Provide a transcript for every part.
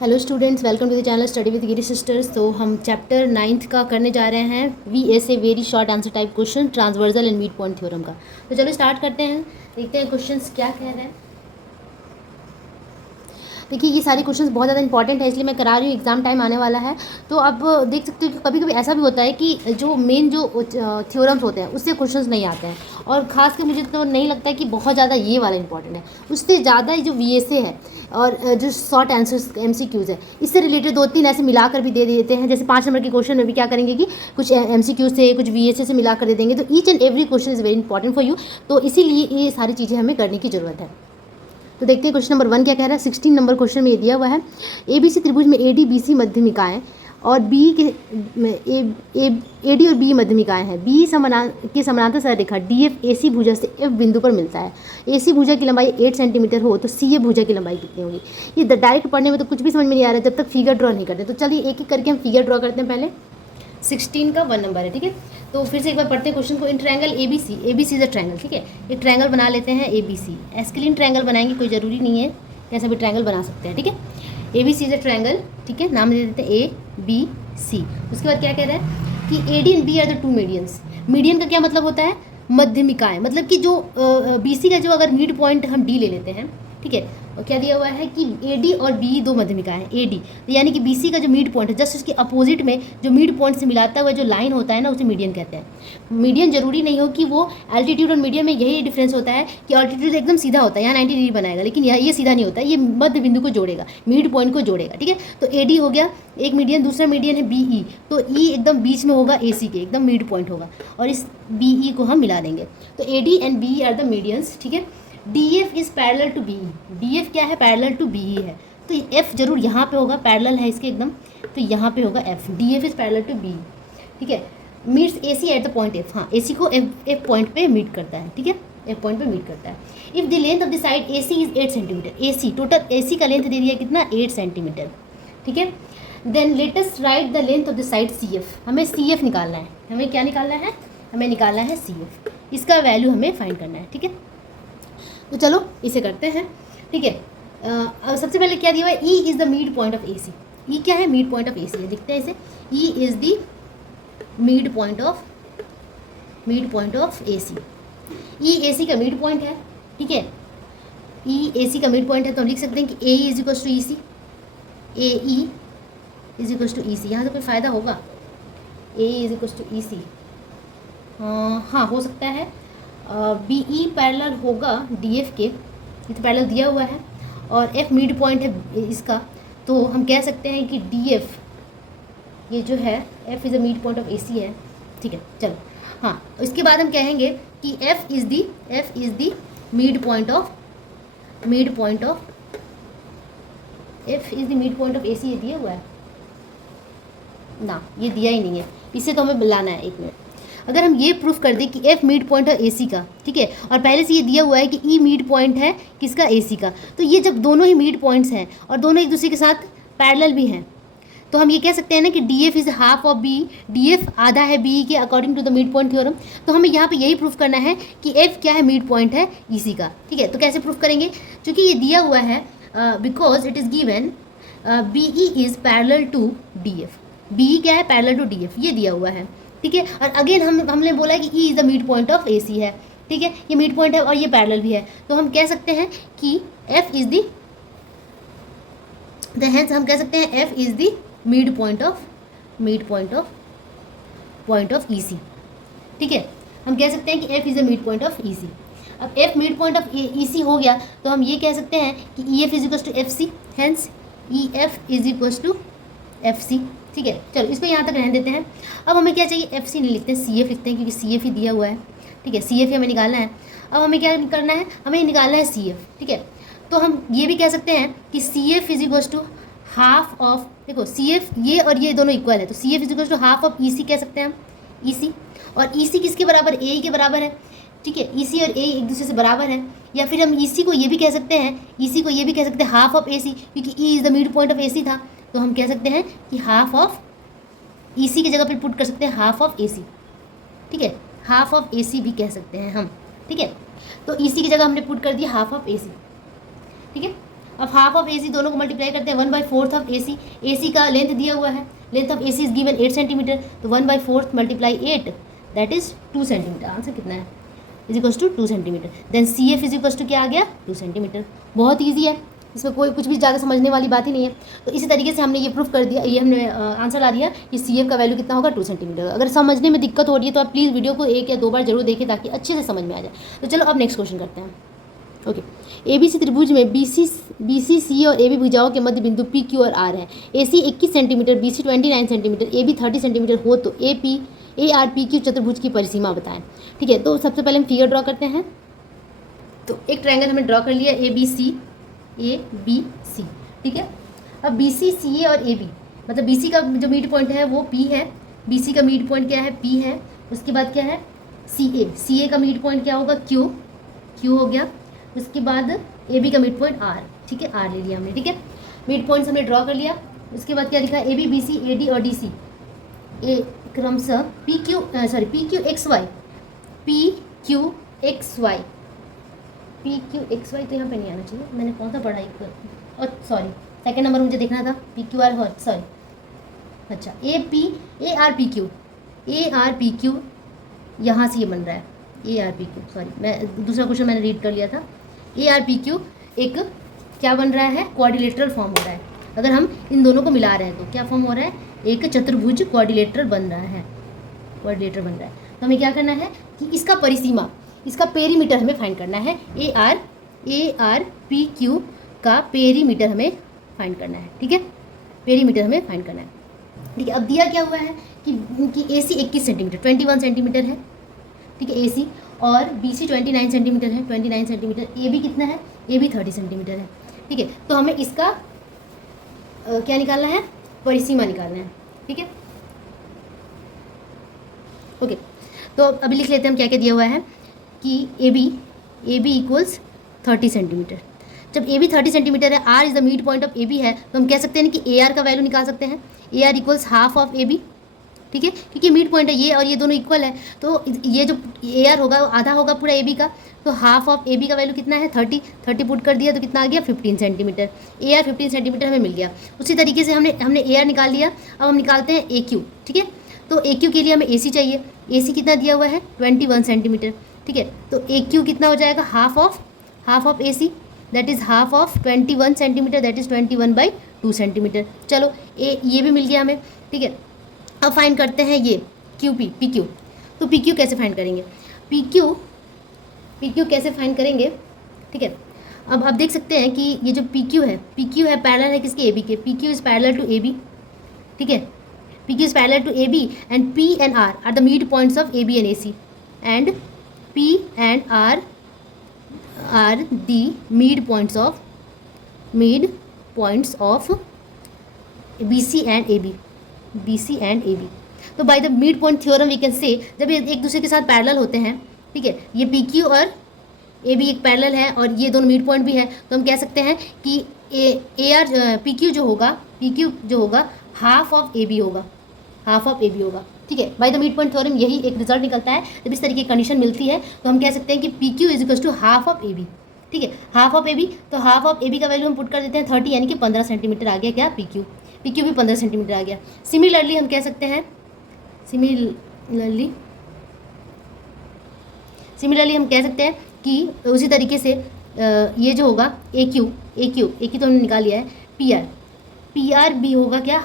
Hello students, welcome to the channel study with Giri sisters. तो हम chapter 9th का करने जा रहे हैं VSA very short answer type question transversal and mid point theorem का। तो चलो स्टार्ट करते हैं, देखते हैं क्वेश्चंस क्या कह रहे हैं। देखिए ये सारे क्वेश्चंस बहुत ज़्यादा इंपॉर्टेंट है, इसलिए मैं करा रही हूँ, एग्जाम टाइम आने वाला है। तो अब देख सकते हो कि कभी कभी ऐसा भी होता है कि जो मेन जो थ्योरम्स होते हैं उससे क्वेश्चंस नहीं आते हैं, और ख़ास कर मुझे तो नहीं लगता है कि बहुत ज़्यादा ये वाला इंपॉर्टेंट है। उससे ज़्यादा जो VSA है और जो शॉर्ट आंसर्स MCQs है, इससे रिलेटेड 2-3 ऐसे मिलाकर भी दे देते हैं। जैसे 5 नंबर के क्वेश्चन में भी क्या करेंगे कि कुछ MCQ से कुछ VSA से मिलाकर दे देंगे। तो each and every question is very important for you, तो इसीलिए ये सारी चीज़ें हमें करने की ज़रूरत है। तो देखते हैं क्वेश्चन नंबर 1 क्या कह रहा है। 16 नंबर क्वेश्चन में ये दिया हुआ है, ABC त्रिभुज में ADBC मध्यमिकाएँ और B के AD और B मध्यमिकाएँ हैं। B के समानांतर सररेखा DF AC भुजा से F बिंदु पर मिलता है। AC भुजा की लंबाई 8 सेंटीमीटर हो तो CA भुजा की लंबाई कितनी होगी। ये डायरेक्ट पढ़ने में तो कुछ भी समझ में नहीं आ रहा है जब तक फिगर ड्रॉ नहीं करते। तो चलिए एक एक करके हम फिगर ड्रॉ करते हैं। पहले 16 का 1 नंबर है, ठीक है। तो फिर से एक बार पढ़ते हैं क्वेश्चन को। In triangle ABC is a triangle, ठीक है। एक ट्रायंगल बना लेते हैं ABC। एस्केलिन ट्रायंगल बनाएंगे, कोई ज़रूरी नहीं है, कैसा भी ट्रायंगल बना सकते हैं, ठीक है। ABC इज अ ट्रायंगल, ठीक है। नाम दे देते हैं ABC। उसके बाद क्या कह रहा है कि AD and B are the two medians. Median का क्या मतलब होता है? मध्यमिकाएँ, मतलब कि जो BC का जो अगर मिड पॉइंट हम D ले लेते हैं, ठीक है। और क्या दिया हुआ है कि AD और B दो मध्यमिकाएँ हैं। AD यानी कि BC का जो मिड पॉइंट है, जस्ट उसके अपोजिट में जो मिड पॉइंट से मिलाता हुआ जो लाइन होता है ना, उसे मीडियन कहते हैं। मीडियन जरूरी नहीं हो कि वो एल्टीट्यूड और मीडियन में यही डिफरेंस होता है कि ऑल्टीट्यूड एकदम सीधा होता है, यहाँ 90 डिग्री बनाएगा, लेकिन ये सीधा नहीं होता है, ये मध्य बिंदु को जोड़ेगा, मिड पॉइंट को जोड़ेगा, ठीक है। तो AD हो गया एक मीडियन, दूसरा मीडियन है BE, तो E एकदम बीच में होगा AC के, एकदम मिड पॉइंट होगा, और इस BE को हम मिला देंगे। तो AD and BE are the medians, ठीक है। DF is parallel to BE। DF क्या है? पैरेलल टू BE है, तो F जरूर यहाँ पे होगा, पैरेलल है इसके एकदम, तो यहाँ पे होगा F। DF is parallel to BE, ठीक है। Meets AC at the point F। हाँ, AC को F पॉइंट पे मीट करता है, ठीक है, F पॉइंट पे मीट करता है। If the length of the side AC is 8 centimetre. AC total AC का लेंथ दे दिया कितना? 8 सेंटीमीटर, ठीक है। Then let us write the length of the side CF। हमें CF निकालना है। हमें क्या निकालना है? हमें निकालना है CF। इसका वैल्यू हमें फाइंड करना है, ठीक है। तो चलो इसे करते हैं, ठीक है। सबसे पहले क्या दिया हुआ है? E is the mid point of AC। E क्या है? मिड पॉइंट ऑफ AC है, लिखते हैं इसे। E is the mid point of AC। E AC का मिड पॉइंट है, ठीक है। E AC का मिड पॉइंट है, तो हम लिख सकते हैं कि AE is equals to EC। AE is equals to EC। यहाँ से कोई फ़ायदा होगा? AE is equals to EC, हाँ हो सकता है। BE पैरेलल होगा DF के, ये तो पैरेलल दिया हुआ है, और F मिड पॉइंट है इसका, तो हम कह सकते हैं कि DF ये जो है F is a mid point of AC है, ठीक है। चलो हाँ, इसके बाद हम कहेंगे कि F is the mid point of F is the mid point of AC। ये दिया हुआ है ना? ये दिया ही नहीं है, इसे तो हमें लाना है। एक मिनट, अगर हम ये प्रूफ कर दें कि F मिड पॉइंट है AC का, ठीक है, और पहले से ये दिया हुआ है कि E मिड पॉइंट है किसका? AC का, तो ये जब दोनों ही मिड पॉइंट्स हैं और दोनों एक दूसरे के साथ पैरेलल भी हैं, तो हम ये कह सकते हैं ना कि DF is half of BE। DF आधा है BE के according to the mid point theorem. तो हमें यहाँ पे यही प्रूफ करना है कि F क्या है? मिड पॉइंट है EC का, ठीक है। तो कैसे प्रूफ करेंगे? क्योंकि ये दिया हुआ है, because it is given BE is parallel to DF। BE क्या है? पैरेलल टू DF, ये दिया हुआ है, ठीक है। और अगेन हमने बोला है कि E is the mid point of AC है, ठीक है। ये मिड पॉइंट है और ये पैरेलल भी है, तो हम कह सकते हैं कि F इज़ दी हेंस हम कह सकते हैं F is the mid point of EC, ठीक है। हम कह सकते हैं कि F is the mid point of EC। अब F mid point of EC हो गया, तो हम ये कह सकते हैं कि EF is equals to FC, hence EF is equals to FC, ठीक है। चलो इसको यहाँ तक रहने देते हैं। अब हमें क्या चाहिए? FC नहीं लिखते, CF लिखते हैं, क्योंकि CF ही दिया हुआ है, ठीक है। CF ही हमें निकालना है। अब हमें क्या करना है? हमें निकालना है CF, ठीक है। तो हम ये भी कह सकते हैं कि CF is equals to half of, देखो CF ये और ये दोनों इक्वल है, तो CF is equals to half of EC कह सकते हैं हम, EC। और EC किसके बराबर? AE के बराबर है, ठीक है। EC और AE एक दूसरे से बराबर है। या फिर हम EC को ये भी कह सकते हैं, EC को ये भी कह सकते हैं हाफ ऑफ AC, क्योंकि E is the mid point of AC था, तो हम कह सकते हैं कि हाफ ऑफ EC की जगह पर पुट कर सकते हैं हाफ ऑफ AC, ठीक है। हाफ ऑफ AC भी कह सकते हैं हम, ठीक है। तो EC की जगह हमने पुट कर दिया हाफ ऑफ AC, ठीक है। अब हाफ ऑफ AC दोनों को मल्टीप्लाई करते हैं, 1/4 ऑफ AC, AC का लेंथ दिया हुआ है, length of AC is given 8 centimetre, तो 1/4 multiply 8 that is 2 centimetre. Answer कितना है? Is equals to 2 centimetre. Then CF is equals to क्या आ गया? 2 सेंटीमीटर। बहुत ईजी है, इसमें कोई कुछ भी ज़्यादा समझने वाली बात ही नहीं है। तो इसी तरीके से हमने ये प्रूफ कर दिया, ये हमने आंसर ला दिया कि CF का वैल्यू कितना होगा? 2 सेंटीमीटर। अगर समझने में दिक्कत हो रही है तो आप प्लीज़ वीडियो को 1 या 2 बार जरूर देखें ताकि अच्छे से समझ में आ जाए। तो चलो अब नेक्स्ट क्वेश्चन करते हैं। ओके, ABC त्रिभुज में BC C और AB भुजाओं के मध्य बिंदु P Q और R है। AC 21 centimetre, BC 29 centimetre, AB 30 centimetre हो तो ARPQ चतुर्भुज की परिसीमा बताएं। ठीक है, तो सबसे पहले हम फिगर ड्रॉ करते हैं। तो एक ट्रायंगल हमने ड्रॉ कर लिया ABC, ठीक है। अब BC CA और AB, मतलब BC का जो मिड पॉइंट है वो P है, BC का मिड पॉइंट क्या है? P है। उसके बाद क्या है? CA का मिड पॉइंट क्या होगा? Q हो गया। उसके बाद AB का मिड पॉइंट R, ठीक है, R ले लिया हमने, ठीक है। मिड पॉइंट्स हमने ड्रॉ कर लिया। उसके बाद क्या लिखा? AB BC AD और DC ए क्रमशः PQXY तो यहाँ पे नहीं आना चाहिए, मैंने कौन सा पढ़ा एक, और सॉरी सेकंड नंबर मुझे देखना था, PQR और सॉरी, अच्छा ARPQ यहाँ से ये बन रहा है ARPQ, सॉरी मैं दूसरा क्वेश्चन मैंने रीड कर लिया था। ARPQ एक क्या बन रहा है? क्वाड्रिलेटरल फॉर्म हो रहा है। अगर हम इन दोनों को मिला रहे हैं तो क्या फॉर्म हो रहा है? एक चतुर्भुज क्वाड्रिलेटरल बन रहा है, तो हमें क्या करना है कि इसका परिसीमा, इसका पेरीमीटर हमें फाइंड करना है। ARPQ का पेरीमीटर हमें फाइंड करना है, ठीक है, पेरीमीटर हमें फाइंड करना है, ठीक है। अब दिया क्या हुआ है कि AC 21 सेंटीमीटर 21 सेंटीमीटर है, ठीक है, AC, और BC 29 सेंटीमीटर है 29 सेंटीमीटर, AB कितना है? AB 30 सेंटीमीटर है, ठीक है। तो हमें इसका क्या निकालना है? परिसीमा निकालना है, ठीक है। ओके, तो अभी लिख लेते हैं हम क्या क्या दिया हुआ है कि AB इक्वल्स 30 सेंटीमीटर। जब AB 30 सेंटीमीटर है, R is the mid point of AB है, तो हम कह सकते हैं कि AR का वैल्यू निकाल सकते हैं। AR equals half of AB, ठीक है, क्योंकि मिड पॉइंट है ये और ये दोनों इक्वल है, तो ये जो AR होगा वो आधा होगा पूरा AB का, तो हाफ ऑफ AB का वैल्यू कितना है? 30 पुट कर दिया तो कितना आ गया? 15 सेंटीमीटर। AR 15 सेंटीमीटर हमें मिल गया। उसी तरीके से हमने AR निकाल लिया। अब हम निकालते हैं AQ, ठीक है। तो AQ के लिए हमें AC चाहिए। AC कितना दिया हुआ है? 21 सेंटीमीटर, ठीक है। तो AQ कितना हो जाएगा? Half of AC, that is half of 21 centimetre, that is 21/2 centimetre. चलो ये भी मिल गया हमें, ठीक है। अब फाइंड करते हैं ये PQ। तो PQ कैसे फाइंड करेंगे? PQ कैसे फाइंड करेंगे, ठीक है। अब आप देख सकते हैं कि ये जो PQ है पैरेलल है किसके? AB के। PQ is parallel to AB, ठीक है। PQ is parallel to AB and P and R are the mid points of AB and AC, and P and R are the mid points of BC and AB। तो by the mid point theorem we can say, जब ये एक दूसरे के साथ parallel होते हैं, ठीक है, ये PQ और AB एक पैरेलल है और ये दोनों मिड पॉइंट भी है, तो हम कह सकते हैं कि PQ जो होगा हाफ ऑफ AB होगा, ठीक है। Bye the mid point theorem यही एक रिजल्ट निकलता है। जब इस तरीके की कंडीशन मिलती है तो हम कह सकते हैं कि PQ is equal to half of AB, ठीक है, हाफ ऑफ AB। तो हाफ ऑफ AB का वैल्यू हम पुट कर देते हैं 30, यानी कि 15 सेंटीमीटर आ गया क्या? PQ भी 15 सेंटीमीटर आ गया। सिमिलरली हम कह सकते हैं कि उसी तरीके से ये जो होगा AQ तो हमने निकाल लिया है। PR भी होगा क्या?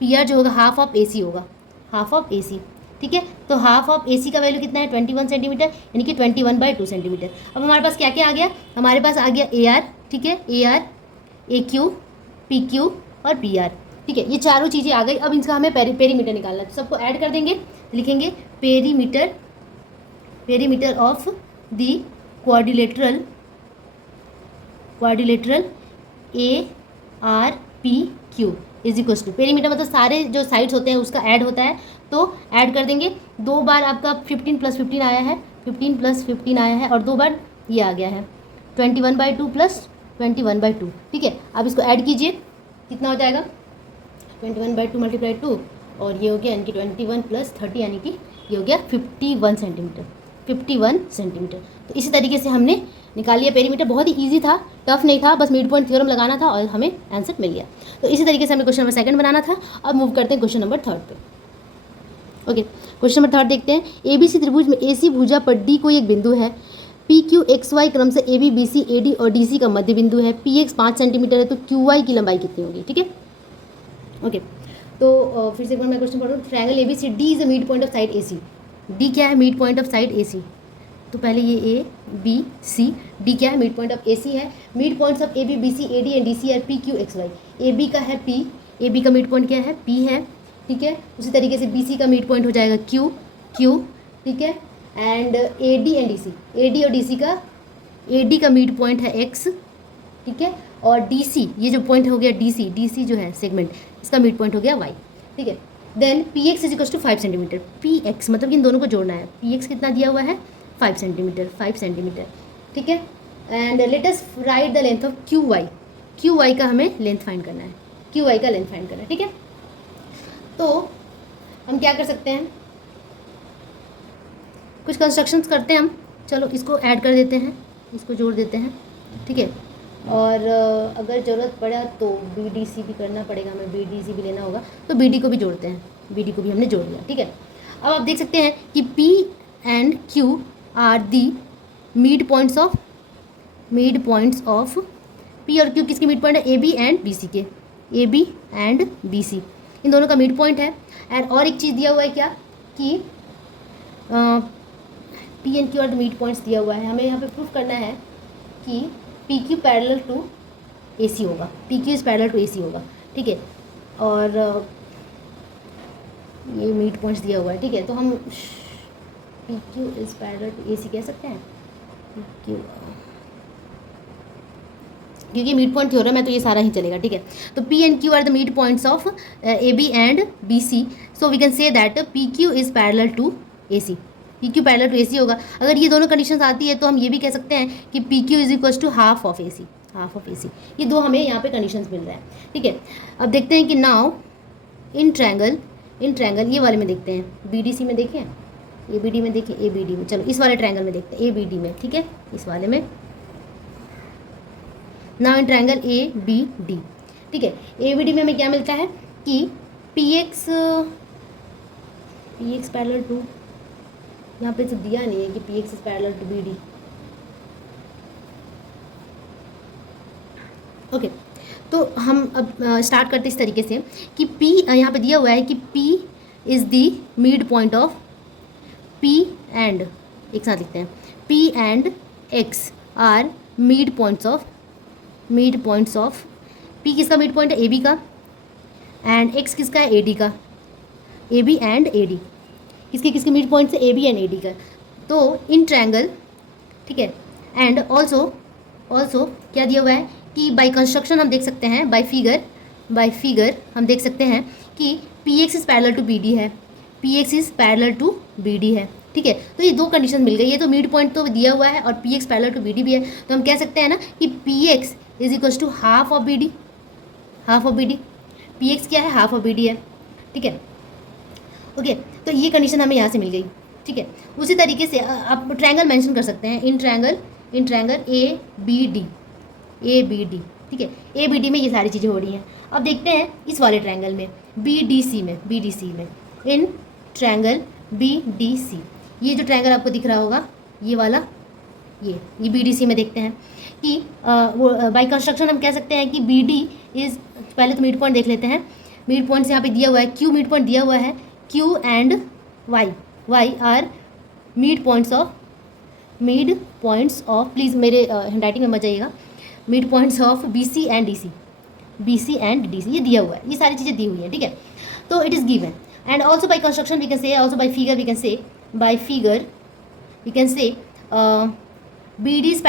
PR जो होगा हाफ ऑफ AC होगा, ठीक है। तो हाफ ऑफ AC का वैल्यू कितना है? 21 सेंटीमीटर, यानी कि 21/2 सेंटीमीटर। अब हमारे पास क्या क्या आ गया? हमारे पास आ गया AR, ठीक है, AR, AQ, PQ और PR, ठीक है, ये चारों चीज़ें आ गई। अब इनका हमें पेरीमीटर निकालना है, तो सबको ऐड कर देंगे, लिखेंगे perimeter of the quadrilateral ARPQ is equals to, perimeter मतलब सारे जो साइड्स होते हैं उसका ऐड होता है, तो ऐड कर देंगे। 2 बार आपका 15 + 15 आया है, 15 आया है, और 2 बार ये आ गया है 21/2 + 21/2, ठीक है। अब इसको ऐड कीजिए, कितना हो जाएगा? 21/2 × 2, और ये हो गया यानी कि 21 + 30, यानी कि ये हो गया 51 सेंटीमीटर। तो इसी तरीके से हमने निकाल लिया पेरीमीटर, बहुत ही ईजी था, टफ नहीं था, बस मिड पॉइंट थ्योरम लगाना था और हमें आंसर मिल गया। तो इसी तरीके से हमें क्वेश्चन नंबर सेकंड बनाना था। अब मूव करते हैं क्वेश्चन नंबर थर्ड पे। ओके, क्वेश्चन नंबर थर्ड देखते हैं। ABC त्रिभुज में AC भुजा पर D कोई एक बिंदु है, PQXY क्रम से AB BC AD और DC का मध्य बिंदु है, PX 5 सेंटीमीटर है, तो QY की लंबाई कितनी होगी? ठीक है, ओके। तो फिर से एक बार मैं क्वेश्चन पढ़ रहा हूँ। Triangle ABCD is the mid point of side AC। D क्या है? Mid point of side AC। तो पहले ये ABC, D क्या है? मिड पॉइंट ऑफ AC है। Mid points of AB BC AD and DC are PQXY। AB का है P, AB का मिड पॉइंट क्या है? P है, ठीक है। उसी तरीके से BC का मिड पॉइंट हो जाएगा Q, ठीक है। And AD and DC, AD और DC का, AD का मिड पॉइंट है X, ठीक है। और DC, ये जो पॉइंट हो गया DC जो है सेगमेंट, इसका मिड पॉइंट हो गया Y, ठीक है। Then PX is equal to 5 centimetre. PX मतलब कि इन दोनों को जोड़ना है। PX कितना दिया हुआ है? 5 सेंटीमीटर, ठीक है। And let us write the length of QY का हमें लेंथ फाइंड करना है, QY का लेंथ फाइंड करना है, ठीक है। तो हम क्या कर सकते हैं, कुछ कंस्ट्रक्शंस करते हैं हम। चलो इसको ऐड कर देते हैं, इसको जोड़ देते हैं, ठीक है। और अगर ज़रूरत पड़ा तो BDC भी करना पड़ेगा, हमें BDC भी लेना होगा, तो BD को भी जोड़ते हैं। BD को भी हमने जोड़ लिया, ठीक है। अब आप देख सकते हैं कि P and Q are the mid points of P और Q किसके मिड पॉइंट है? AB एंड BC के, AB एंड BC इन दोनों का मिड पॉइंट है। एंड और एक चीज़ दिया हुआ है क्या कि P and Q are the mid points दिया हुआ है। हमें यहाँ पे प्रूफ करना है कि PQ पैरेलल टू AC होगा, PQ is parallel to AC होगा, ठीक है। और ये मिड पॉइंट्स दिया हुआ है, ठीक है। तो हम PQ is parallel to AC कह सकते हैं, PQ, क्योंकि मिड पॉइंट थ्योरम है तो ये सारा ही चलेगा, ठीक है। तो P and Q are the mid points of AB and BC, so we can say that PQ is parallel to AC, PQ parallel to AC होगा। अगर ये दोनों कंडीशंस आती है तो हम ये भी कह सकते हैं कि PQ is equal to half of AC। ये दो हमें यहाँ पे कंडीशंस मिल रहा है, ठीक है। अब देखते हैं कि नाउ इन ट्रैंगल ये वाले में देखते हैं, BDC में देखें, ABD में देखें, ABD में, चलो इस वाले ट्रायंगल में देखते हैं, ABD में, ठीक है, इस वाले में। नाउ इन ट्रायंगल ABD, ठीक है। ABD में हमें क्या मिलता है कि PX पैरेलल टू, यहाँ पे तो दिया नहीं है कि PX is parallel to BD, okay. तो हम अब स्टार्ट करते इस तरीके से कि P यहाँ पे दिया हुआ है कि P is the mid point of P and, एक साथ लिखते हैं, P and X are mid points of P किसका मिड पॉइंट है? AB का, एंड X किसका है? AD का, AB एंड AD किसके मिड पॉइंट से? AB एंड AD का। तो इन ट्रायंगल, ठीक है। एंड ऑल्सो क्या दिया हुआ है कि बाय कंस्ट्रक्शन हम देख सकते हैं, बाय फिगर हम देख सकते हैं कि PX is parallel to BD है, PX is parallel to BD है, ठीक है। तो ये दो कंडीशन मिल गई, ये तो मिड पॉइंट तो दिया हुआ है और PX पैरेलल टू BD भी है, तो हम कह सकते हैं ना कि PX is equal to half of BD। PX क्या है? हाफ ऑफ BD है, ठीक है, ओके। तो ये कंडीशन हमें यहाँ से मिल गई, ठीक है। उसी तरीके से आप ट्रायंगल मेंशन कर सकते हैं, इन ट्रायंगल ABD, ठीक है। ABD में ये सारी चीज़ें हो रही हैं। अब देखते हैं इस वाले ट्रायंगल में, BDC में, इन ट्रायंगल BDC, ये जो ट्रायंगल आपको दिख रहा होगा, ये वाला, ये BDC में देखते हैं कि वो बाय कंस्ट्रक्शन हम कह सकते हैं कि BD इज़, पहले तो मिड पॉइंट देख लेते हैं। मिड पॉइंट्स यहाँ पे दिया हुआ है, Q मिड पॉइंट दिया हुआ है, Q एंड Y are mid points of, please मेरे हैंडराइटिंग में मत जाइएगा, mid points of BC and DC, ये दिया हुआ है, ये सारी चीज़ें दी हुई हैं, ठीक है। तो it is given. And also by construction we can say, also by figure we can say BD is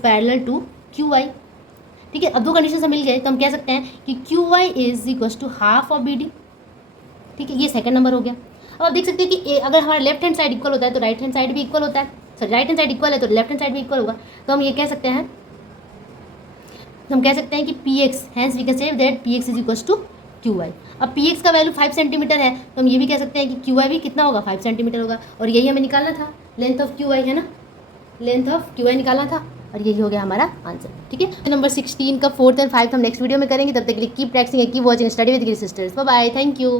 parallel to QY, ठीक है। अब दो कंडीशन से मिल गए तो हम कह सकते हैं कि QY is equal to half of BD, ठीक है। ये सेकंड नंबर हो गया। अब आप देख सकते हैं कि अगर हमारा लेफ्ट हैंड साइड इक्वल होता है तो राइट हैंड साइड भी इक्वल होता है, sorry right hand side equal है तो लेफ्ट हैंड साइड भी इक्वल होगा। तो हम ये कह सकते हैं, कि PX, hence we can say that PX is equal to QY। अब PX का वैल्यू 5 सेंटीमीटर है तो हम ये भी कह सकते हैं कि QY भी कितना होगा? 5 सेंटीमीटर होगा। और यही हमें निकालना था, लेंथ ऑफ QY, है ना। लेंथ ऑफ क्यू आई निकालना था और यही हो गया हमारा आंसर। ठीक है, नंबर 16 का 4th और 5th हम नेक्स्ट वीडियो में करेंगे। तब तक के लिए keep practising, keep watching, study with great sisters. Bye bye, thank you.